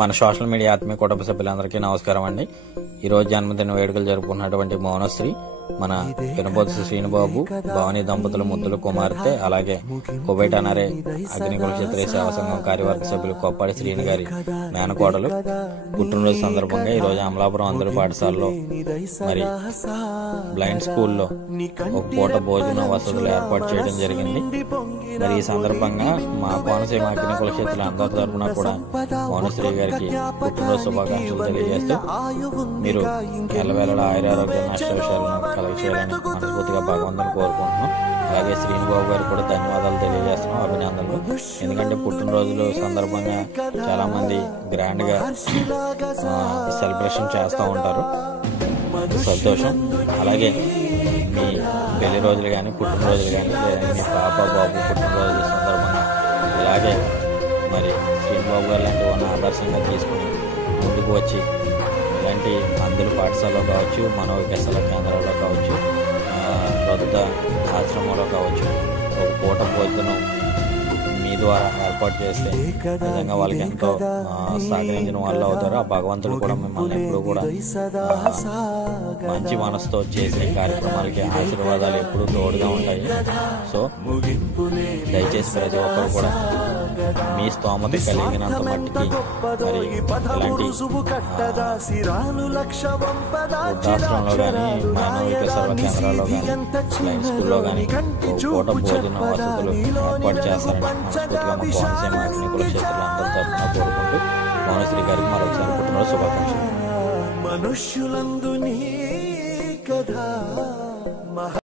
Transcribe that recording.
మన social media ఆత్మీయ కుటుంబ సభ్యులందరికీ నమస్కారం అండి. ఈ రోజు జన్మదిన వేడుకలు జరుపుకున్నటువంటి మౌనశ్రీ మన పినపోతు శ్రీనుబాబు భవానీ దంపతుల ముద్దుల కుమార్తె, అలాగే కుబేట నరే అగ్నికుల క్షత్రియ సేవా సంఘం కార్యవర్గ సభ్యులు కొప్పాడి శ్రీను గారి మేనకోడలు పుట్టినరోజు సందర్భంగా ఈ రోజు అమలాపురం అందరి పాఠశాలలో మరి బ్లైండ్ స్కూల్లో ఒక పూట భోజన వసతులు ఏర్పాటు చేయడం జరిగింది. మరి ఈ సందర్భంగా మా కోనసీమ అగ్నికుల క్షత్రుల అందరి తరఫున కూడా మౌనశ్రీ గారికి పుట్టినరోజు శుభాకాంక్షలు తెలియజేస్తూ మీరు ఎల్లవేళలా ఆయురారోగ్యం నష్టవిషయాలను కలగ చేయాలని మనస్ఫూర్తిగా భగవంతుని కోరుకుంటున్నాం. అలాగే శ్రీనుబాబు గారికి కూడా ధన్యవాదాలు తెలియజేస్తున్నాం, అభినందనలు. ఎందుకంటే పుట్టినరోజుల సందర్భంగా చాలా మంది గ్రాండ్ గా సెలబ్రేషన్ చేస్తూ ఉంటారు. సంతోషం. అలాగే మీ పెళ్లి రోజులు కానీ పుట్టినరోజులు కానీ లేదా మీ పాప బాబు పుట్టినరోజుల సందర్భంగా ఇలాగే మరి శ్రీనుబాబు గారు లాంటి వాళ్ళని ఆదర్శంగా తీసుకుని ముందుకు వచ్చి ఇలాంటి మందుల పాఠశాలలో కావచ్చు, మనోవికాసాల కేంద్రాల్లో కావచ్చు, వృద్ధ ఆశ్రమంలో కావచ్చు ఒక పూట భోజనం మీ ద్వారా ఏర్పాటు చేస్తే నిజంగా వాళ్ళకి ఎంతో సహకరించిన వాళ్ళు అవుతారు. ఆ భగవంతుడు కూడా మిమ్మల్ని ఎప్పుడు కూడా మంచి మనసుతో చేసే కార్యక్రమాలకి ఆశీర్వాదాలు ఎప్పుడు తోడుగా ఉంటాయి. సో దయచేసి ప్రతి ఒక్కరు కూడా మీ స్తోమత కలిగినంత మట్టికి మరి ఇలాంటి వృద్ధాశ్రమంలో కానీ, మానవిక సేవా కేంద్రాల్లో కానీ, బ్లైండ్ స్కూల్లో కానీ పూట భోజన వసతులు ఏర్పాటు చేస్తారని మనస్ఫూర్తిగా మా కోనసీమ అగ్నికుల క్షేత్రాలందరి తరఫున కోరుకుంటూ మౌనశ్రీ గారికి మరొకసారి పుట్టినరోజు శుభాకాంక్షలు.